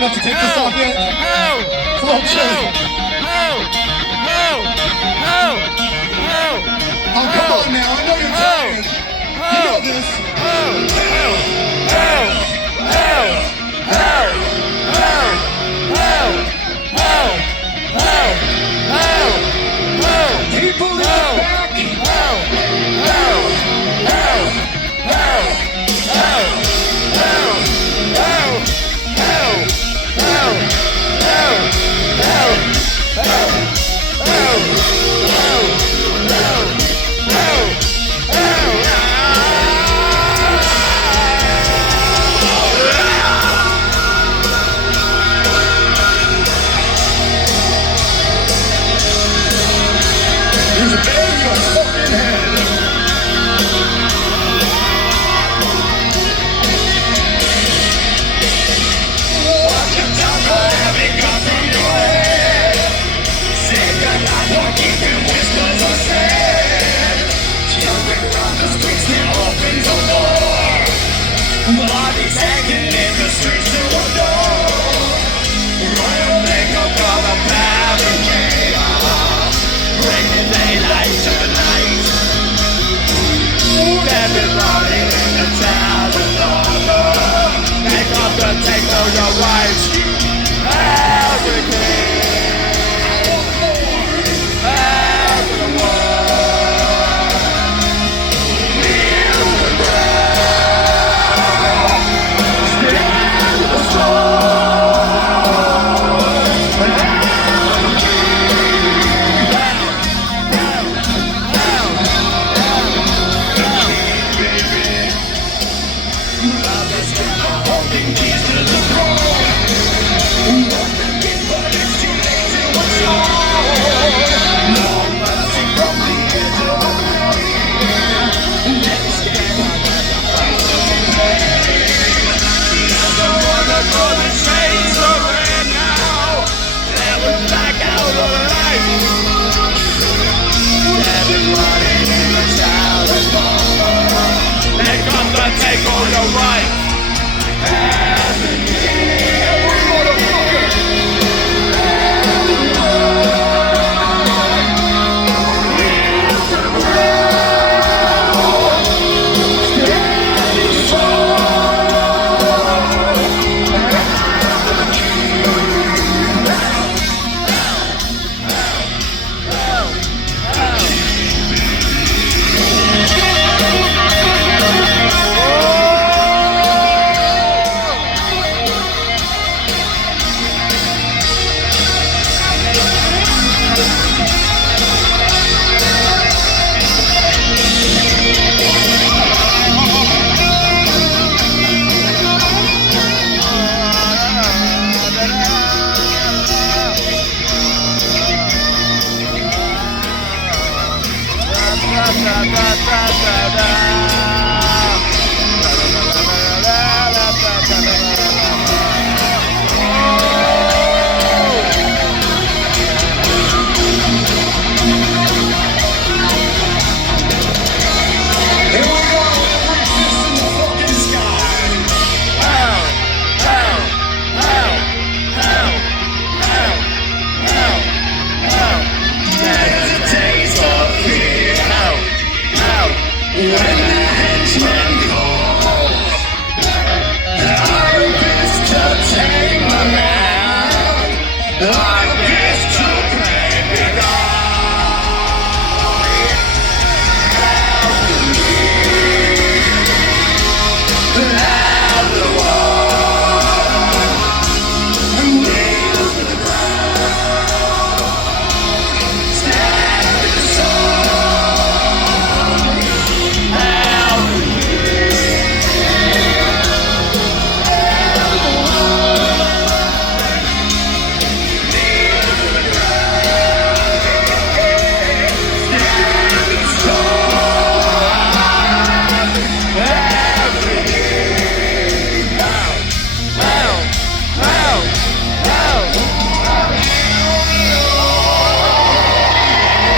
enough to take this off yet? Come on, Jay. Oh, come on now. I know you're tired. You know this. People in the back. There's a bang in your fucking head. Watch your tongue for having come from your head. Save your life or keep it whispers unsaid. Jumping around the streets that opens the door. Bodies hanging in the streets to a door. Royal makeup of a fabricator. Bringing daylight to the night. Everybody in the town is over. They come to take all your rights. Every king, every world. Feel the ground. Stand the storm. Holding keys to the throne. Want to get, but it's too late to withdraw. No mercy from the edge of the grave. Never stand on the price of the pain. Never wanna go the chains of it now. Never back out of life. Everybody in the town is over. They come to take all your rights. Da da da da da da.